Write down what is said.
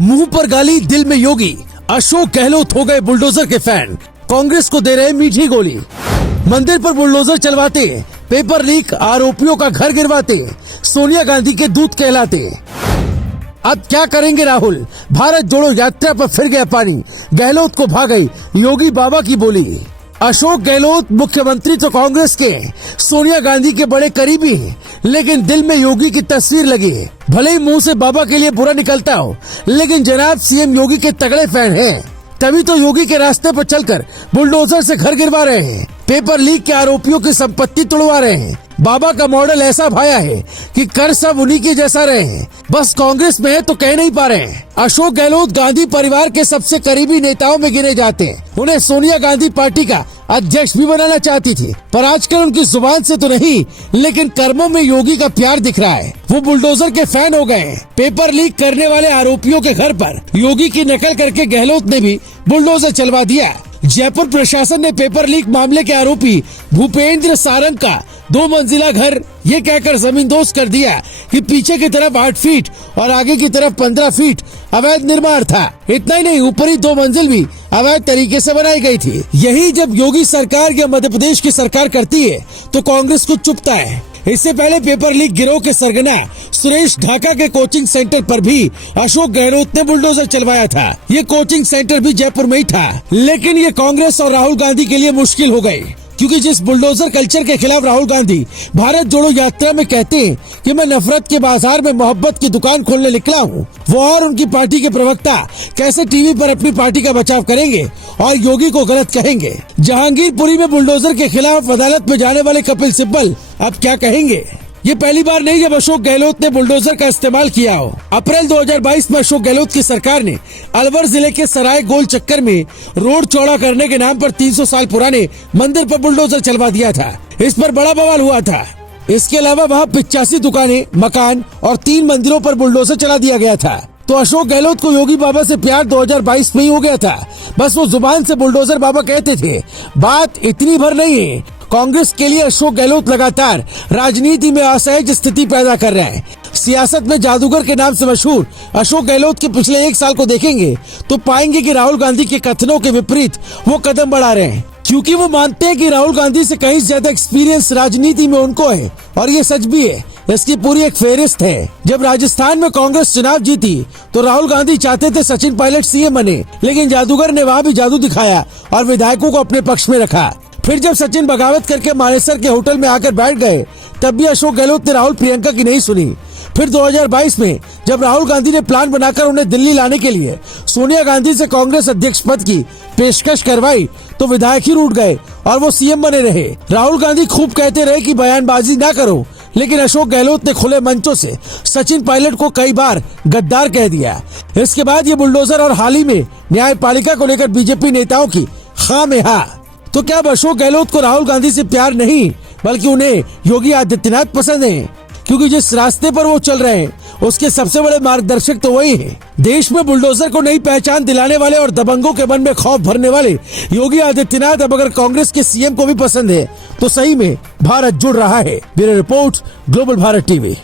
मुंह पर गाली, दिल में योगी। अशोक गहलोत हो गए बुलडोजर के फैन, कांग्रेस को दे रहे मीठी गोली। मंदिर पर बुलडोजर चलवाते, पेपर लीक, आरोपियों का घर गिरवाते, सोनिया गांधी के दूत कहलाते। अब क्या करेंगे राहुल? भारत जोड़ो यात्रा पर फिर गया पानी, गहलोत को भा गई योगी बाबा की बोली। अशोक गहलोत मुख्यमंत्री तो कांग्रेस के, सोनिया गांधी के बड़े करीबी हैं, लेकिन दिल में योगी की तस्वीर लगी है। भले ही मुंह से बाबा के लिए बुरा निकलता हो, लेकिन जनाब सीएम योगी के तगड़े फैन हैं। तभी तो योगी के रास्ते पर चलकर बुलडोजर से घर गिरवा रहे हैं, पेपर लीक के आरोपियों की संपत्ति तोड़वा रहे हैं। बाबा का मॉडल ऐसा भाया है कि कर सब उन्हीं के जैसा रहे हैं, बस कांग्रेस में है तो कह नहीं पा रहे हैं। अशोक गहलोत गांधी परिवार के सबसे करीबी नेताओं में गिने जाते हैं। उन्हें सोनिया गांधी पार्टी का अध्यक्ष भी बनाना चाहती थी, पर आजकल उनकी जुबान से तो नहीं, लेकिन कर्मों में योगी का प्यार दिख रहा है। वो बुलडोजर के फैन हो गए हैं। पेपर लीक करने वाले आरोपियों के घर पर योगी की नकल करके गहलोत ने भी बुलडोजर चलवा दिया। जयपुर प्रशासन ने पेपर लीक मामले के आरोपी भूपेंद्र सारंग का 2 मंजिला घर ये कहकर जमींदोज कर दिया कि पीछे की तरफ 8 फीट और आगे की तरफ 15 फीट अवैध निर्माण था। इतना ही नहीं, ऊपरी 2 मंजिल भी अवैध तरीके से बनाई गई थी। यही जब योगी सरकार या मध्य प्रदेश की सरकार करती है तो कांग्रेस को चुभता है। इससे पहले पेपर लीक गिरोह के सरगना सुरेश ढाका के कोचिंग सेंटर पर भी अशोक गहलोत ने बुलडोजर चलवाया था। ये कोचिंग सेंटर भी जयपुर में ही था, लेकिन ये कांग्रेस और राहुल गांधी के लिए मुश्किल हो गई, क्योंकि जिस बुलडोजर कल्चर के खिलाफ राहुल गांधी भारत जोड़ो यात्रा में कहते हैं कि मैं नफरत के बाजार में मोहब्बत की दुकान खोलने निकला हूँ, वो और उनकी पार्टी के प्रवक्ता कैसे टीवी पर अपनी पार्टी का बचाव करेंगे और योगी को गलत कहेंगे। जहांगीरपुरी में बुलडोजर के खिलाफ अदालत में जाने वाले कपिल सिब्बल अब क्या कहेंगे? ये पहली बार नहीं जब अशोक गहलोत ने बुलडोजर का इस्तेमाल किया हो। अप्रैल 2022 में अशोक गहलोत की सरकार ने अलवर जिले के सराय गोल चक्कर में रोड चौड़ा करने के नाम पर 300 साल पुराने मंदिर पर बुलडोजर चलवा दिया था। इस पर बड़ा बवाल हुआ था। इसके अलावा वहाँ 85 दुकानें, मकान और 3 मंदिरों पर बुलडोजर चला दिया गया था। तो अशोक गहलोत को योगी बाबा से प्यार 2022 में ही हो गया था। बस वो जुबान से बुलडोजर बाबा कहते थे। बात इतनी भर नहीं है। कांग्रेस के लिए अशोक गहलोत लगातार राजनीति में असहज स्थिति पैदा कर रहे हैं। सियासत में जादूगर के नाम से मशहूर अशोक गहलोत के पिछले 1 साल को देखेंगे तो पाएंगे कि राहुल गांधी के कथनों के विपरीत वो कदम बढ़ा रहे हैं, क्योंकि वो मानते हैं कि राहुल गांधी से कहीं ज्यादा एक्सपीरियंस राजनीति में उनको है। और ये सच भी है, इसकी पूरी एक फेहरिस्त है। जब राजस्थान में कांग्रेस चुनाव जीती तो राहुल गांधी चाहते थे सचिन पायलट सीएम बने, लेकिन जादूगर ने वहाँ भी जादू दिखाया और विधायकों को अपने पक्ष में रखा। फिर जब सचिन बगावत करके मानेसर के होटल में आकर बैठ गए, तब भी अशोक गहलोत ने राहुल प्रियंका की नहीं सुनी। फिर 2022 में जब राहुल गांधी ने प्लान बनाकर उन्हें दिल्ली लाने के लिए सोनिया गांधी से कांग्रेस अध्यक्ष पद की पेशकश करवाई, तो विधायक ही रूठ गए और वो सीएम बने रहे। राहुल गांधी खूब कहते रहे कि बयानबाजी ना करो, लेकिन अशोक गहलोत ने खुले मंचों से सचिन पायलट को कई बार गद्दार कह दिया। इसके बाद ये बुलडोजर और हाल ही में न्यायपालिका को लेकर बीजेपी नेताओं की खामेहा। तो क्या अब अशोक गहलोत को राहुल गांधी से प्यार नहीं, बल्कि उन्हें योगी आदित्यनाथ पसंद है? क्योंकि जिस रास्ते पर वो चल रहे हैं उसके सबसे बड़े मार्गदर्शक तो वही हैं। देश में बुलडोजर को नई पहचान दिलाने वाले और दबंगों के मन में खौफ भरने वाले योगी आदित्यनाथ अब अगर कांग्रेस के सीएम को भी पसंद है तो सही में भारत जुड़ रहा है। Bureau report, global Bharat TV.